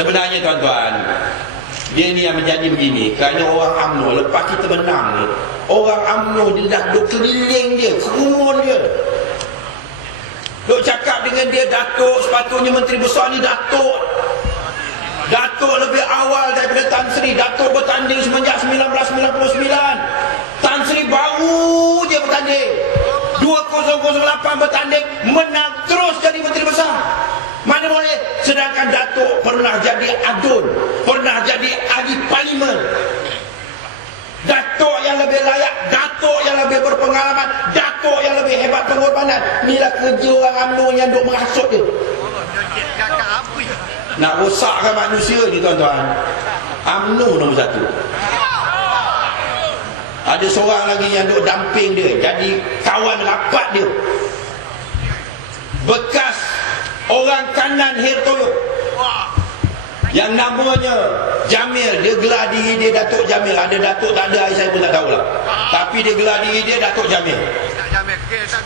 Sebenarnya tuan-tuan, dia ni yang menjadi begini kerana orang UMNO lepas kita menang orang UMNO dia dah duk keliling dia, kerumun dia. Duk cakap dengan dia Datuk sepatutnya menteri besar ni Datuk. Datuk lebih awal daripada Tan Sri. Datuk bertanding semenjak 1999. Tan Sri baru je bertanding. 2008 bertanding menang terus jadi menteri besar. Sedangkan Datuk pernah jadi adun. Pernah jadi ahli parlimen. Datuk yang lebih layak. Datuk yang lebih berpengalaman. Datuk yang lebih hebat pengorbanan. Inilah kerja orang UMNO yang duk merasuk dia. Nak rosakkan manusia ni tuan-tuan. UMNO nombor satu. Ada seorang lagi yang duk damping dia. Jadi kawan rapat dia. Bekas orang kanan Hertoyo yang namanya Jamil dia gelar diri dia Datuk Jamil. Ada Datuk tak ada saya pun tak tahulah. Tapi dia gelar diri dia Datuk Jamil.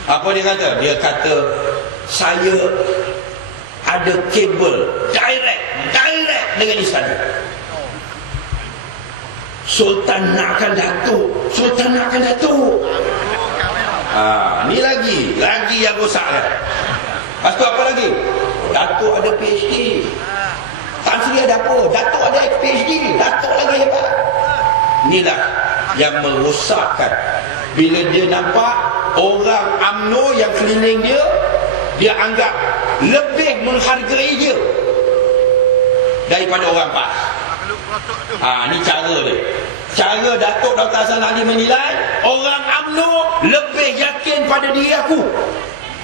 Apa dia kata? Dia kata saya ada kabel direct direct dengan istana Sultan nakkan Datuk. Sultan nakkan Datuk. Ha, ni lagi. Lagi yang rosak kan Lepas tu apa lagi? Datuk ada PhD. Tan Sri ada apa? Datuk ada PhD. Datuk lagi hebat. Inilah yang merosakkan. Bila dia nampak orang UMNO yang keliling dia, dia anggap lebih menghargai dia daripada orang PAS. Ha, ni cara dia. Cara Datuk Dr. Hassan Ali menilai, orang UMNO lebih yakin pada diri aku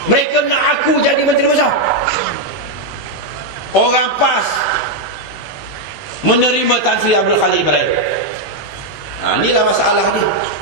mereka nak aku jadi menteri besar. Orang PAS menerima Tan Sri Abdul Khalid Ibrahim. Ha, inilah masalah dia.